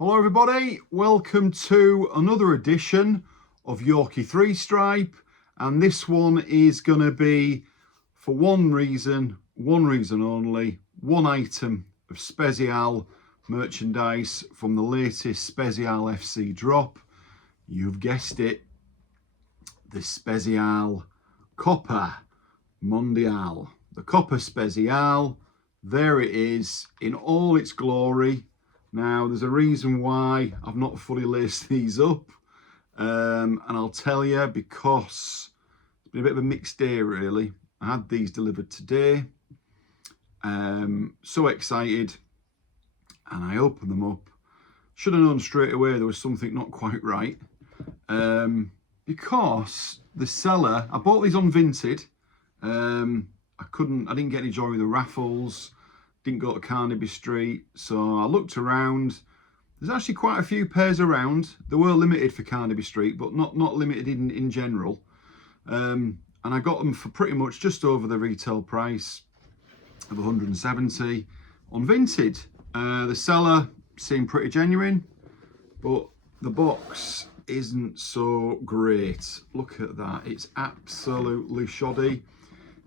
Hello everybody, welcome to another edition of Yorkie 3 Stripe, and this one is going to be for one reason only, one item of Spezial merchandise from the latest Spezial FC drop. You've guessed it, the Spezial Copa Mundial. The Copa SPZL, there it is in all its glory. Now, there's a reason why I've not fully laced these up, and I'll tell you, because it's been a bit of a mixed day really. I had these delivered today, so excited, and I opened them up. Should have known straight away there was something not quite right, because the seller, I bought these unvinted. I didn't get any joy with the raffles. Didn't go to Carnaby Street, so I looked around. There's actually quite a few pairs around. They were limited for Carnaby Street, but not limited in general. And I got them for pretty much just over the retail price of 170 on Vinted. The seller seemed pretty genuine, but the box isn't so great. Look at that, it's absolutely shoddy.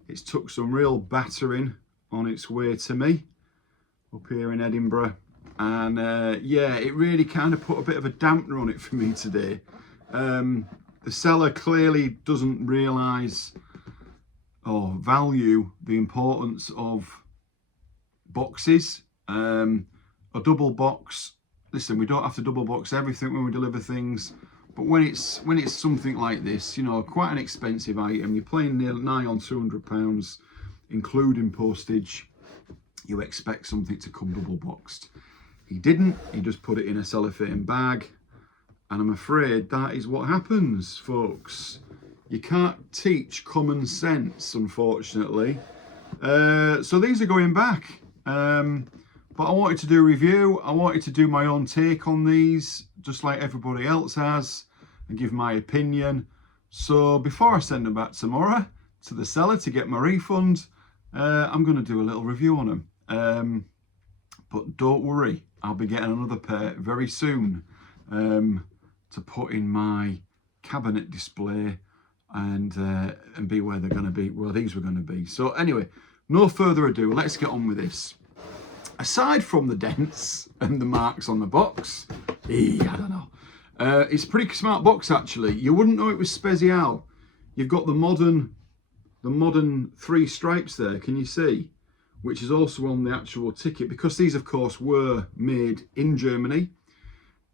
It's took some real battering on its way to me up here in Edinburgh, and yeah, it really kind of put a bit of a dampener on it for me today. The seller clearly doesn't realise or value the importance of boxes. A double box, listen, we don't have to double box everything when we deliver things, but when it's something like this, you know, quite an expensive item, you're playing nigh on £200 including postage, you expect something to come double boxed. He didn't, he just put it in a cellophane bag, and I'm afraid that is what happens, folks. You can't teach common sense, unfortunately. So these are going back, but I wanted to do a review. I wanted to do my own take on these, just like everybody else has, and give my opinion. So before I send them back tomorrow to the seller to get my refund, I'm going to do a little review on them. But don't worry, I'll be getting another pair very soon to put in my cabinet display and be where they're going to be, where these were going to be. So anyway, no further ado, let's get on with this. Aside from the dents and the marks on the box, I don't know. It's a pretty smart box actually. You wouldn't know it was Spezial. You've got the modern 3 stripes there, can you see? Which is also on the actual ticket, because these of course were made in Germany,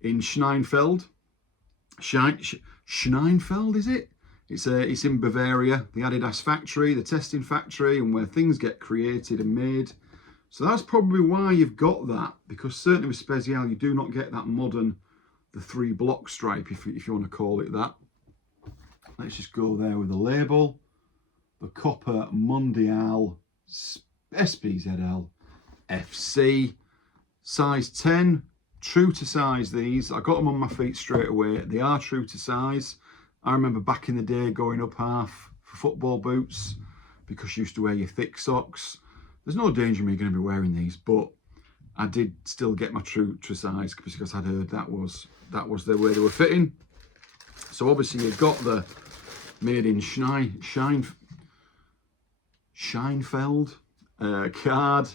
in Scheinfeld. Scheinfeld, is it? It's in Bavaria, the Adidas factory, the testing factory, and where things get created and made. So that's probably why you've got that, because certainly with Spezial you do not get that modern, the 3 block stripe, if you want to call it that. Let's just go there with the label. The Copa Mundial SPZL FC, size 10, true to size these. I got them on my feet straight away. They are true to size. I remember back in the day going up half for football boots, because you used to wear your thick socks. There's no danger of me going to be wearing these, but I did still get my true size, because I'd heard that was the way they were fitting. So obviously you've got the made in Scheinfeld card,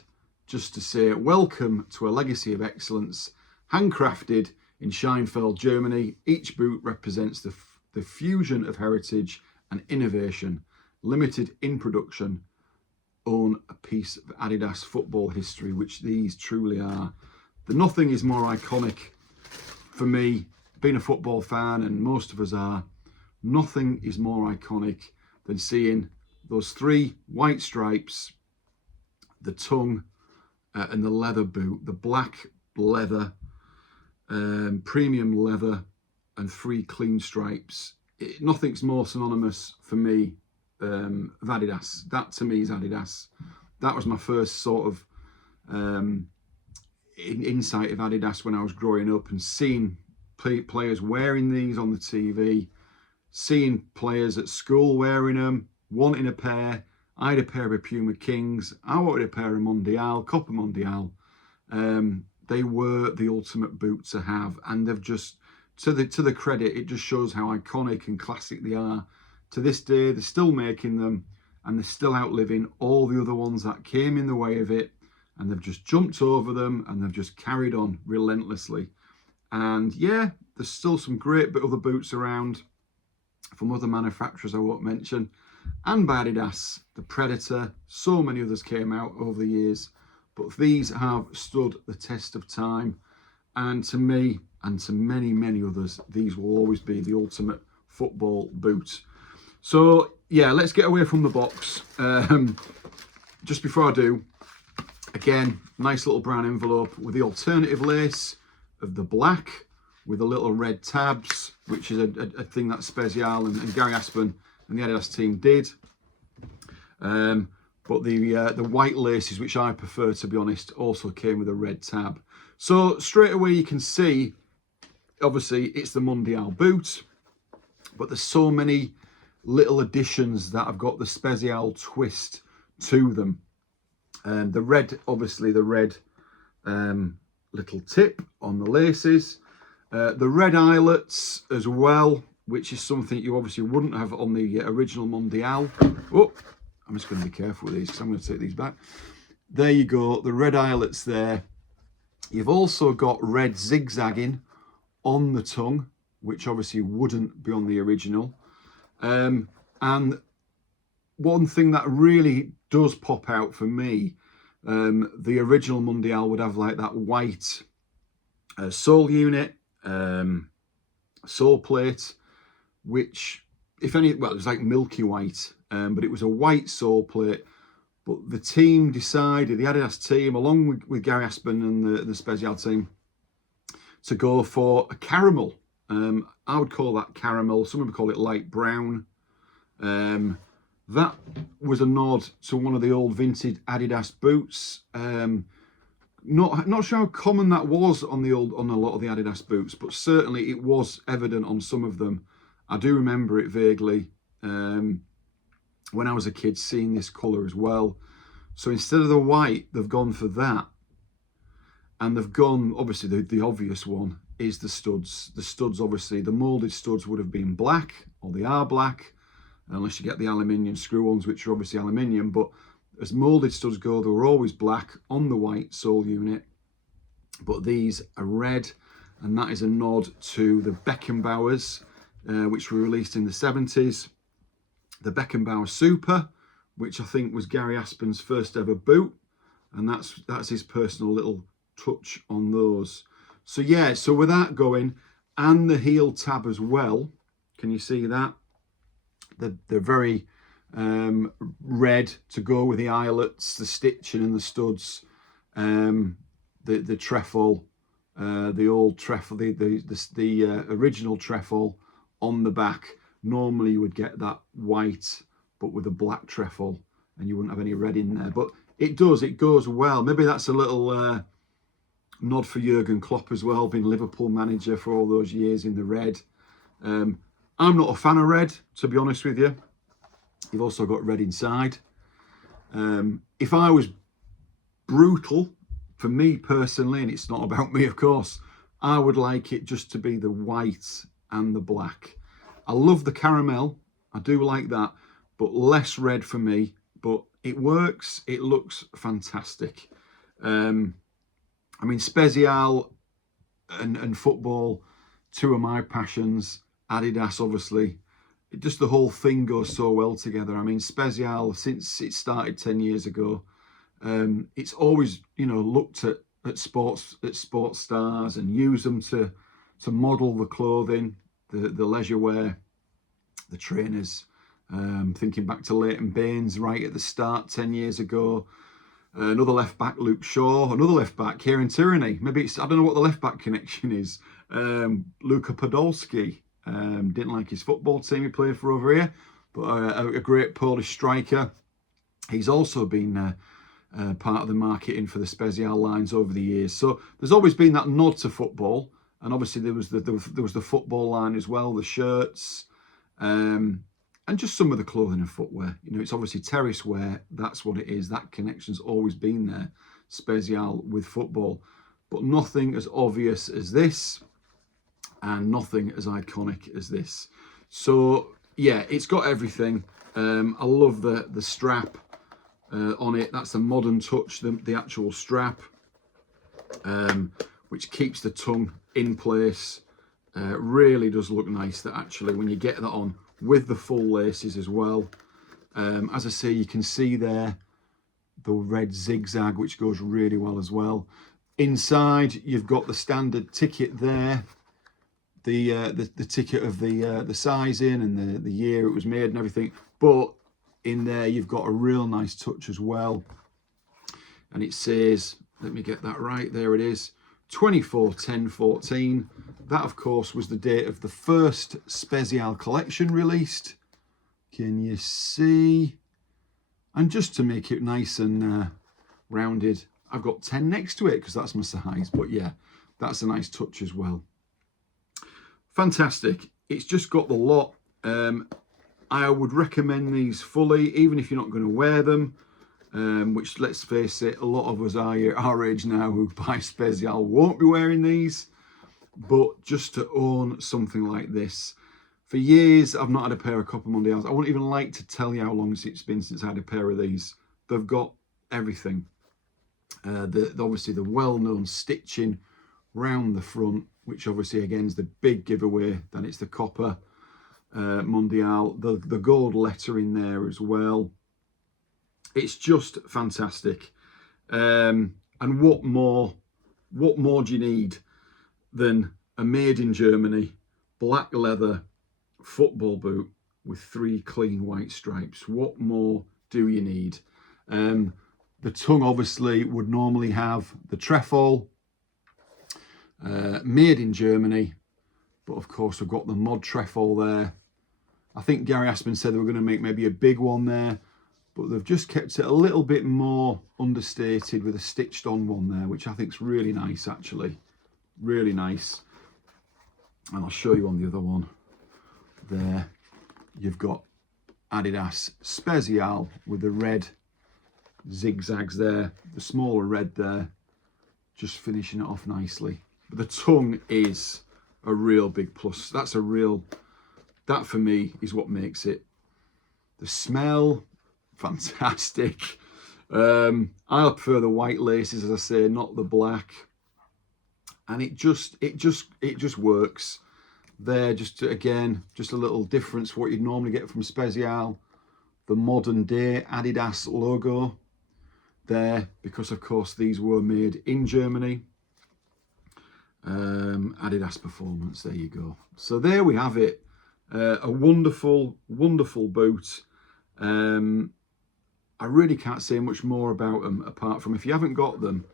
just to say welcome to a legacy of excellence, handcrafted in Scheinfeld, Germany. Each boot represents the fusion of heritage and innovation, limited in production. Own a piece of Adidas football history, which these truly are. Nothing is more iconic for me, being a football fan, and most of us are. Nothing is more iconic than seeing those 3 white stripes, the tongue, and the leather boot, the black leather, premium leather, and 3 clean stripes. Nothing's more synonymous for me of Adidas. That to me is Adidas. That was my first sort of insight of Adidas when I was growing up, and seeing players wearing these on the TV, seeing players at school wearing them, wanting a pair. I had a pair of Puma Kings. I wanted a pair of Mundial, Copa Mundial. they were the ultimate boot to have, and they've just, to the credit, it just shows how iconic and classic they are. To this day, they're still making them, and they're still outliving all the other ones that came in the way of it, and they've just jumped over them, and they've just carried on relentlessly. And yeah, there's still some great other boots around from other manufacturers I won't mention, and by Adidas, the Predator, so many others came out over the years, but these have stood the test of time, and to me, and to many, many others, these will always be the ultimate football boot. So yeah, let's get away from the box. Just before I do, again, nice little brown envelope with the alternative lace of the black with the little red tabs, which is a thing that Spezial and Gary Aspen and the Adidas team did. But the white laces, which I prefer to be honest, also came with a red tab. So straight away you can see, obviously it's the Mundial boot, but there's so many little additions that have got the Spezial twist to them. The red, obviously the red little tip on the laces, the red eyelets as well, which is something you obviously wouldn't have on the original Mundial. Oh, I'm just going to be careful with these because I'm going to take these back. There you go, the red eyelets there. You've also got red zigzagging on the tongue, which obviously wouldn't be on the original. And one thing that really does pop out for me, the original Mundial would have like that white sole unit, sole plate, which, if any, well, it was like milky white, but it was a white sole plate. But the team decided, the Adidas team, along with Gary Aspen and the Spezial team, to go for a caramel. I would call that caramel. Some would call it light brown. That was a nod to one of the old vintage Adidas boots. Not sure how common that was on a lot of the Adidas boots, but certainly it was evident on some of them. I do remember it vaguely when I was a kid, seeing this colour as well. So instead of the white, they've gone for that, and they've gone, obviously the obvious one is the studs. The studs, obviously the moulded studs would have been black, or they are black, unless you get the aluminium screw ones, which are obviously aluminium. But as moulded studs go, they were always black on the white sole unit, but these are red, and that is a nod to the Beckenbauers, which were released in the 70s. The Beckenbauer Super, which I think was Gary Aspen's first ever boot, and that's his personal little touch on those. So yeah, so with that going, and the heel tab as well, can you see that? They're very red to go with the eyelets, the stitching and the studs, the trefoil, the old trefoil, the original trefoil on the back. Normally you would get that white, but with a black trefoil, and you wouldn't have any red in there. But it goes well. Maybe that's a little nod for Jurgen Klopp as well, being Liverpool manager for all those years in the red. I'm not a fan of red, to be honest with you. You've also got red inside. If I was brutal, for me personally, and it's not about me, of course, I would like it just to be the white and the black. I love the caramel, I do like that, but less red for me. But it works, it looks fantastic. I mean, Spezial and football, two of my passions. Adidas, obviously, just the whole thing goes so well together. I mean, Spezial, since it started 10 years ago, it's always, looked at sports stars and used them to model the clothing, the leisure wear, the trainers. Thinking back to Leighton Baines right at the start 10 years ago. Another left back, Luke Shaw. Another left back, Kieran Tierney. Maybe it's, I don't know what the left back connection is. Luka Podolski. Didn't like his football team he played for over here, but a great Polish striker. He's also been part of the marketing for the Spezial lines over the years. So there's always been that nod to football, and obviously there was the football line as well, the shirts, and just some of the clothing and footwear. It's obviously terrace wear. That's what it is. That connection's always been there, Spezial with football. but nothing as obvious as this, and nothing as iconic as this. So yeah, it's got everything. I love the strap on it. That's a modern touch, the actual strap, which keeps the tongue in place. Really does look nice, that actually, when you get that on with the full laces as well. As I say, you can see there the red zigzag, which goes really well as well. Inside, you've got the standard ticket there, the ticket of the sizing and the year it was made and everything. But in there, you've got a real nice touch as well. And it says, let me get that right, there it is, 24/10/14. That, of course, was the date of the first Spezial collection released. Can you see? And just to make it nice and rounded, I've got 10 next to it because that's my size. But yeah, that's a nice touch as well. Fantastic. It's just got the lot. I would recommend these fully, even if you're not going to wear them. Which, let's face it, a lot of us are our age now who buy Spezial won't be wearing these. But just to own something like this. For years, I've not had a pair of Copa Mundials. I wouldn't even like to tell you how long it's been since I had a pair of these. They've got everything. Obviously, the well-known stitching round the front, which obviously, again, is the big giveaway. Then it's the Copa Mundial. The gold letter in there as well. It's just fantastic. And what more do you need than a made in Germany black leather football boot with 3 clean white stripes? What more do you need? The tongue obviously would normally have the trefoil, made in Germany, but of course we've got the mod trefoil there. I think Gary Aspen said they were going to make maybe a big one there, but they've just kept it a little bit more understated with a stitched on one there, which I think is really nice, actually. Really nice. And I'll show you on the other one. There, you've got Adidas Spezial with the red zigzags there, the smaller red there, just finishing it off nicely. But the tongue is a real big plus. That for me is what makes it. The smell, fantastic. I prefer the white laces, as I say, not the black. And it just works. There, just a little difference what you'd normally get from Spezial. The modern day Adidas logo there, because of course these were made in Germany. Adidas Performance, there you go. So there we have it. A wonderful boot. I really can't say much more about them, apart from if you haven't got them,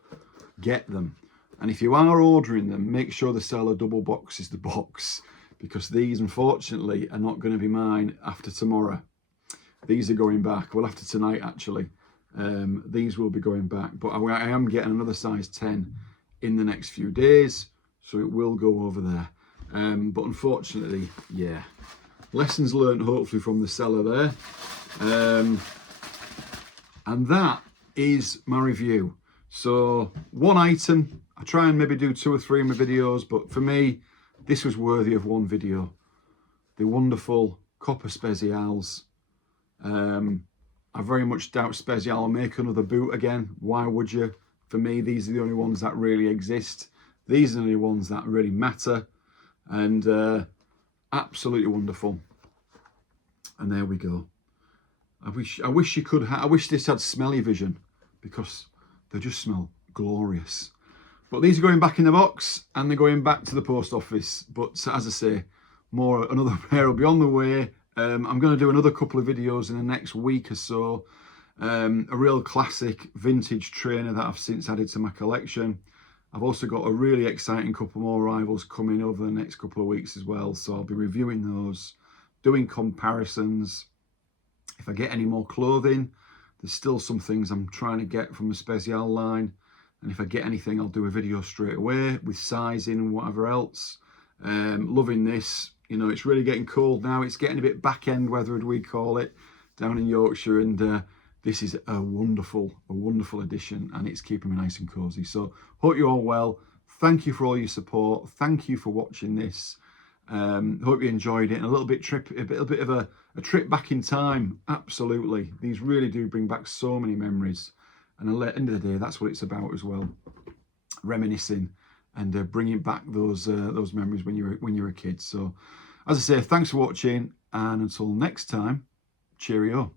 get them. And if you are ordering them, make sure the seller double boxes the box, because these, unfortunately, are not going to be mine after tomorrow. These are going back. Well, after tonight, actually. These will be going back. But I am getting another size 10 in the next few days, so it will go over there. But unfortunately, yeah. Lessons learned, hopefully, from the seller there. And that is my review. So, one item. I try and maybe do 2 or 3 in my videos, but for me, this was worthy of one video. The wonderful Copa Spezials. I very much doubt Spezial will make another boot again. Why would you? For me, these are the only ones that really exist. These are the only ones that really matter. And absolutely wonderful. And there we go. I wish you could. I wish this had smelly vision, because they just smell glorious. But these are going back in the box, and they're going back to the post office. But as I say, another pair will be on the way. I'm going to do another couple of videos in the next week or so. A real classic vintage trainer that I've since added to my collection. I've also got a really exciting couple more arrivals coming over the next couple of weeks as well. So I'll be reviewing those, doing comparisons. If I get any more clothing, there's still some things I'm trying to get from the Spezial line. And if I get anything, I'll do a video straight away with sizing and whatever else. Loving this. You know, it's really getting cold now. It's getting a bit back end weather, as we call it, down in Yorkshire. And this is a wonderful addition, and it's keeping me nice and cozy. So hope you're all well. thank you for all your support. Thank you for watching this. Hope you enjoyed it. And a little bit of a trip back in time. Absolutely, these really do bring back so many memories. And at the end of the day, that's what it's about as well. Reminiscing and bringing back those memories when you're a kid. So, as I say, thanks for watching, and until next time, cheerio.